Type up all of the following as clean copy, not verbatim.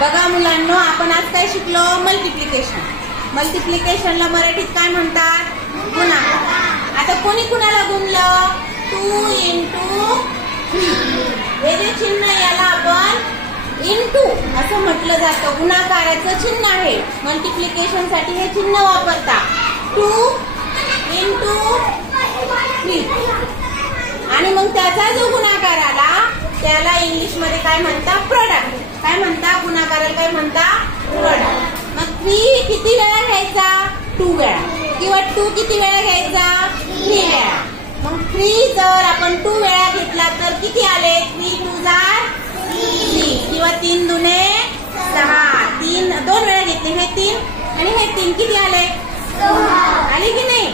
बघा मुलांनो, आपण आज काय शिकलो? मल्टिप्लिकेशन. मल्टिप्लिकेशनला मराठीत काय म्हणतात? गुणाकार. आता कोणी कुणाला गुणलं? 2 × 3. हे जे चिन्ह याला आपण इंटू असं म्हटलं जातं. गुणाकाराचं चिन्ह आहे. मल्टिप्लिकेशन साठी हे चिन्ह वापरता. 2 × 3. आणि मग त्याचा जो गुणाकार आला त्याला इंग्लिश मध्ये काय म्हणता? प्रोडक्ट. काय म्हणता? गुणाकाराला काय म्हणता? प्रोडक्ट. मग 3 किती वेळा घ्यायचा? 2 वेळा. किंवा 2 किती वेळा घ्यायचा? 3 वेळा. मग 3 जर आपण 2 वेळा घेतला तर किती आले? 3 × 3 किंवा 3 × 2 = 6. 2 वेळा घेतले, हे 3 आणि हे 3 किती आले? आले की नाही?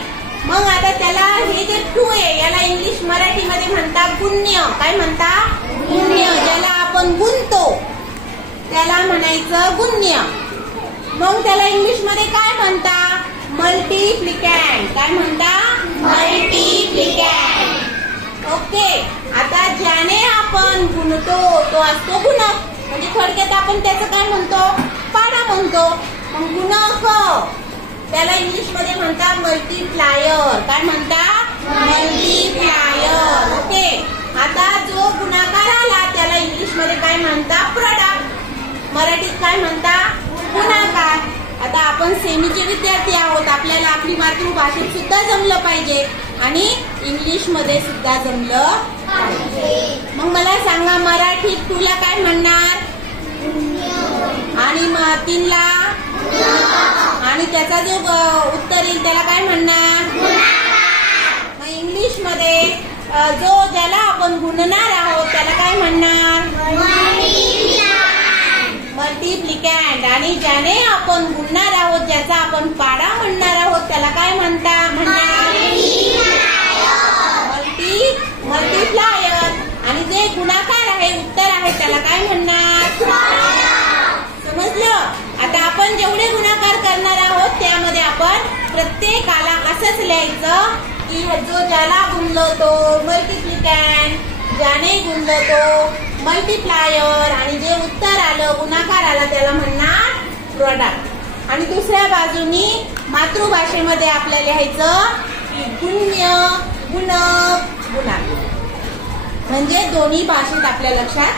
मग आता त्याला हे जे 2 आहे याला इंग्लिश मराठीमध्ये म्हणता गुण्य. काय म्हणता? गुण्य. ज्याला आपण गुणतो त्याला म्हणायचं गुण्य. मग त्याला इंग्लिश मध्ये काय म्हणता? मल्टिप्लिकँड. काय म्हणता? मल्टिप्लिकँड. ओके. आता ज्याने आपण गुणतो तो असतो गुणक. म्हणजे थोडक्यात आपण त्याचं काय म्हणतो? पाडा म्हणतो. मग गुणक त्याला इंग्लिश मध्ये म्हणता मल्टिप्लायर. काय म्हणता? मल्टिप्लायर. ओके. आता जो गुणाकार आला त्याला इंग्लिश मध्ये काय म्हणता? प्रोडक्ट. मराठीत काय म्हणता? गुणाकार. आता आपण सेमीचे विद्यार्थी आहोत. आपल्याला आपली मातृभाषेत सुद्धा जमलं पाहिजे आणि इंग्लिश मध्ये सुद्धा जमलं पाहिजे. मग मला सांगा, मराठीत तुला काय म्हणणार? आणि 3 ला? आणि त्याचा जो उत्तर येईल त्याला काय म्हणणार? मग इंग्लिश मध्ये ज्याला आपण गुणणार आहोत त्याला काय म्हणणार? मल्टिप्लिकँड. आणि ज्याने आपण गुणणार आहोत, ज्याचा आपण पाडा म्हणणार आहोत त्याला काय म्हणणार? मल्टिप्लायर. आणि जे गुणाकार आहे, उत्तर आहे, त्याला काय म्हणणार? समजलं? आता आपण जेवढे गुणाकार करणार आहोत त्यामध्ये आपण प्रत्येकाला असंच लिहायचं की जो ज्याला गुणलो तो मल्टिप्लिकँड, ज्याने गुणलो तो मल्टिप्लायर, आणि जे उत्तर आलं, गुणाकार आला, त्याला म्हणणार प्रोडक्ट. आणि दुसऱ्या बाजूनी मातृभाषेमध्ये आपल्याला लिहायचं की गुण्य, गुणक, गुणाकार. म्हणजे दोन्ही भाषेत आपल्या लक्षात